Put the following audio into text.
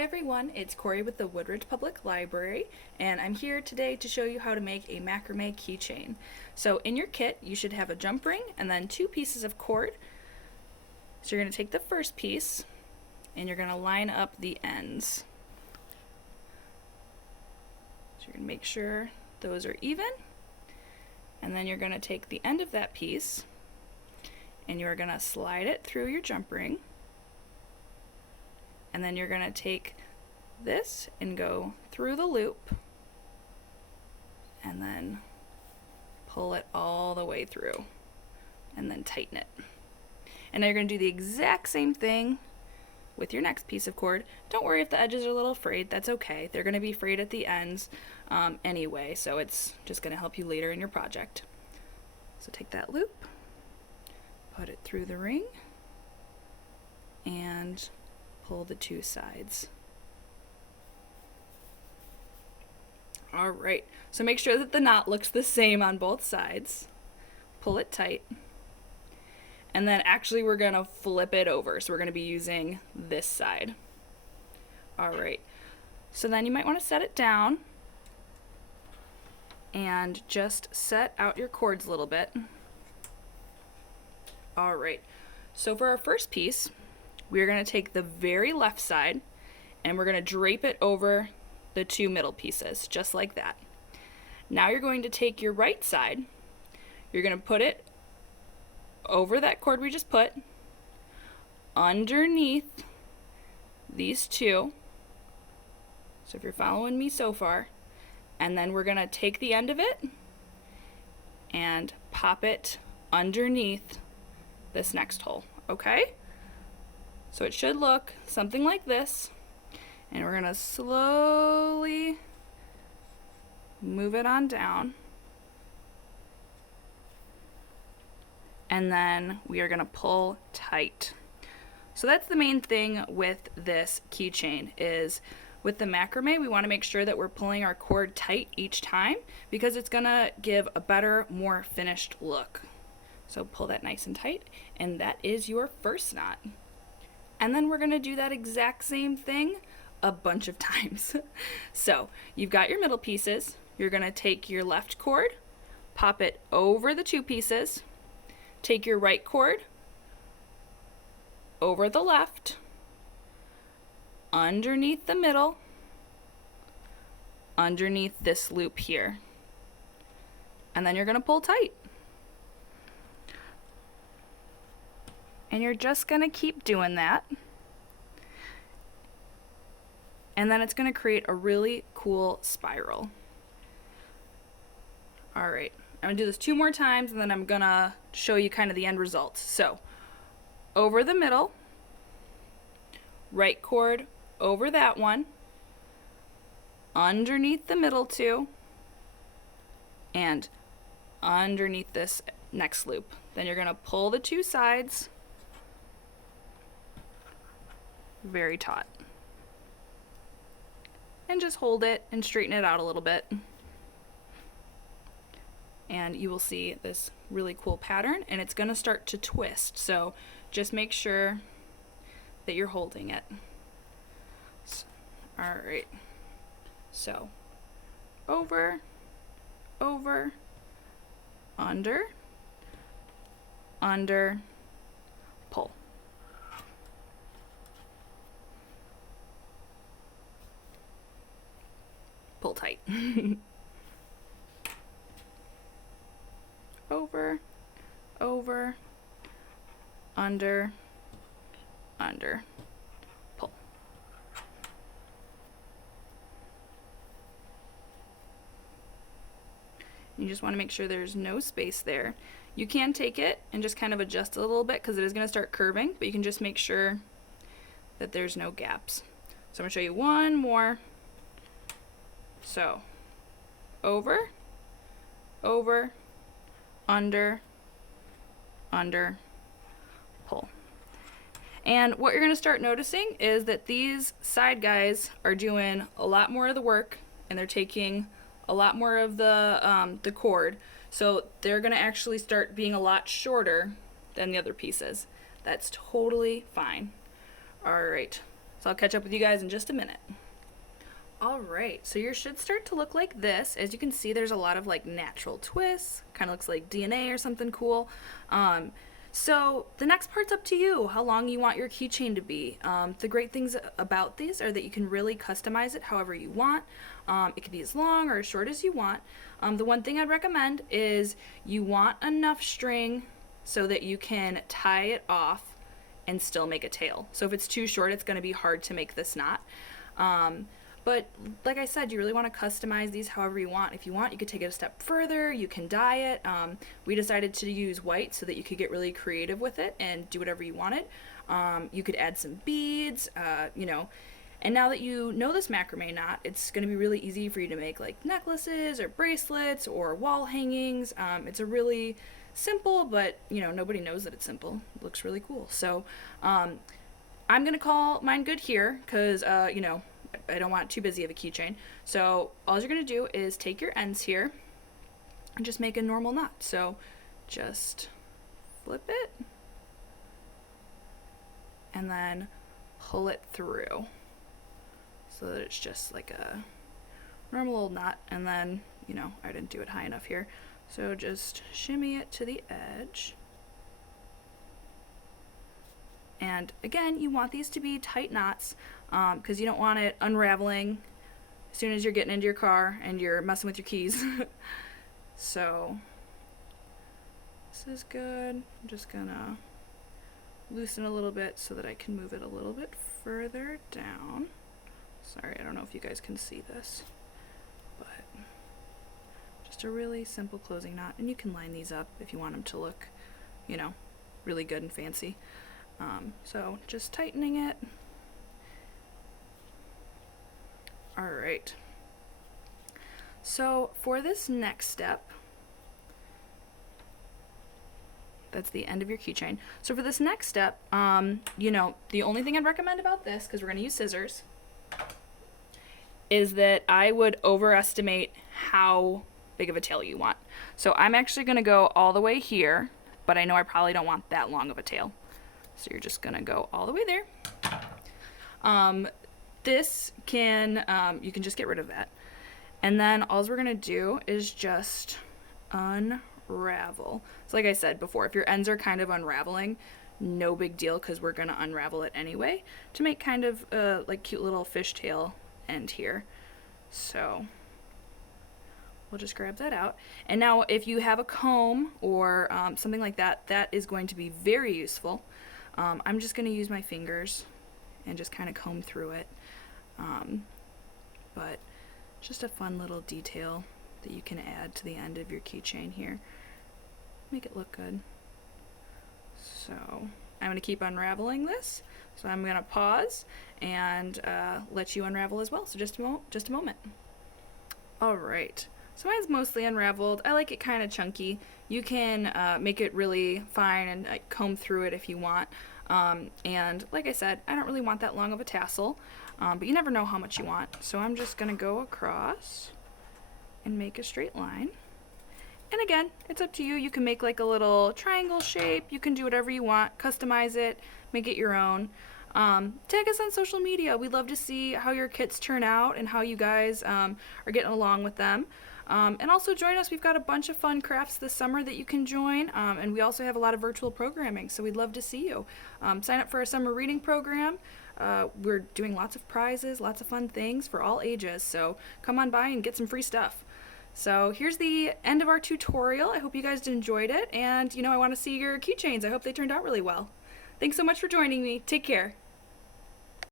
Hi everyone, it's Corey with the Woodridge Public Library, and I'm here today to show you how to make a macrame keychain. So in your kit, you should have a jump ring and then 2 pieces of cord. So you're going to take the first piece and you're going to line up the ends. So you're going to make sure those are even, and then you're going to take the end of that piece and you're going to slide it through your jump ring. And then you're going to take this and go through the loop and then pull it all the way through and then tighten it. And now you're going to do the exact same thing with your next piece of cord. Don't worry if the edges are a little frayed, that's okay. They're going to be frayed at the ends anyway, so it's just going to help you later in your project. So take that loop, put it through the ring, and pull the 2 sides. Alright, so make sure that the knot looks the same on both sides. Pull it tight. And then actually we're going to flip it over, so we're going to be using this side. Alright, so then you might want to set it down and just set out your cords a little bit. Alright, so for our first piece, we're going to take the very left side and we're going to drape it over the 2 middle pieces, just like that. Now you're going to take your right side, you're going to put it over that cord we just put, underneath these 2, so if you're following me so far, and then we're going to take the end of it and pop it underneath this next hole, okay? So it should look something like this, and we're going to slowly move it on down, and then we are going to pull tight. So that's the main thing with this keychain, is with the macrame we want to make sure that we're pulling our cord tight each time, because it's going to give a better, more finished look. So pull that nice and tight, and that is your first knot. And then we're going to do that exact same thing a bunch of times. So you've got your middle pieces. You're going to take your left cord, pop it over the 2 pieces, take your right cord over the left, underneath the middle, underneath this loop here, and then you're going to pull tight. And you're just going to keep doing that. And then it's going to create a really cool spiral. Alright, I'm going to do this 2 more times and then I'm going to show you kind of the end results. So, over the middle, right cord over that one, underneath the middle 2, and underneath this next loop. Then you're going to pull the 2 sides very taut, and just hold it and straighten it out a little bit, and you will see this really cool pattern, and it's going to start to twist, so just make sure that you're holding it. Alright, so over, over, under, under, pull. Pull tight. Over, over, under, under, pull. You just want to make sure there's no space there. You can take it and just kind of adjust a little bit because it is going to start curving, but you can just make sure that there's no gaps. So I'm going to show you one more. So, over, over, under, under, pull. And what you're going to start noticing is that these side guys are doing a lot more of the work, and they're taking a lot more of the cord. So they're going to actually start being a lot shorter than the other pieces. That's totally fine. Alright, So I'll catch up with you guys in just a minute. Alright, so yours should start to look like this. As you can see, there's a lot of like natural twists. Kind of looks like DNA or something cool. So the next part's up to you, how long you want your keychain to be. The great things about these are that you can really customize it however you want. It can be as long or as short as you want. The one thing I'd recommend is you want enough string so that you can tie it off and still make a tail. So if it's too short, it's going to be hard to make this knot. But like I said, you really want to customize these however you want. If you want, you could take it a step further. You can dye it. We decided to use white so that you could get really creative with it and do whatever you wanted. You could add some beads, you know. And now that you know this macrame knot, it's going to be really easy for you to make like necklaces or bracelets or wall hangings. It's a really simple, but you know, nobody knows that it's simple. It looks really cool. So I'm going to call mine good here because, you know, I don't want too busy of a keychain. So all you're going to do is take your ends here and just make a normal knot. So just flip it and then pull it through so that it's just like a normal old knot. And then, you know, I didn't do it high enough here. So just shimmy it to the edge. And again, you want these to be tight knots because you don't want it unraveling as soon as you're getting into your car and you're messing with your keys. So this is good. I'm just gonna loosen a little bit so that I can move it a little bit further down. Sorry, I don't know if you guys can see this, but just a really simple closing knot. And you can line these up if you want them to look, you know, really good and fancy. So just tightening it. Alright. So for this next step, that's the end of your keychain. So for this next step, you know, the only thing I'd recommend about this, because we're going to use scissors, is that I would overestimate how big of a tail you want. So I'm actually going to go all the way here, but I know I probably don't want that long of a tail. So you're just gonna go all the way there. This can, you can just get rid of that. And then all we're gonna do is just unravel. So like I said before, if your ends are kind of unraveling, no big deal because we're gonna unravel it anyway to make kind of like cute little fishtail end here. So we'll just grab that out. And now if you have a comb or something like that, that is going to be very useful. I'm just going to use my fingers and just kind of comb through it. But just a fun little detail that you can add to the end of your keychain here. Make it look good. So I'm going to keep unraveling this. So I'm going to pause and let you unravel as well. So just a moment. All right. So mine's mostly unraveled. I like it kind of chunky. You can make it really fine and comb through it if you want. And like I said, I don't really want that long of a tassel, but you never know how much you want. So I'm just going to go across and make a straight line. And again, it's up to you. You can make like a little triangle shape. You can do whatever you want, customize it, make it your own. Tag us on social media. We'd love to see how your kits turn out and how you guys are getting along with them. And also join us. We've got a bunch of fun crafts this summer that you can join, and we also have a lot of virtual programming, so we'd love to see you. Sign up for our summer reading program. We're doing lots of prizes, lots of fun things for all ages, so come on by and get some free stuff. So here's the end of our tutorial. I hope you guys enjoyed it, and you know, I want to see your keychains. I hope they turned out really well. Thanks so much for joining me. Take care.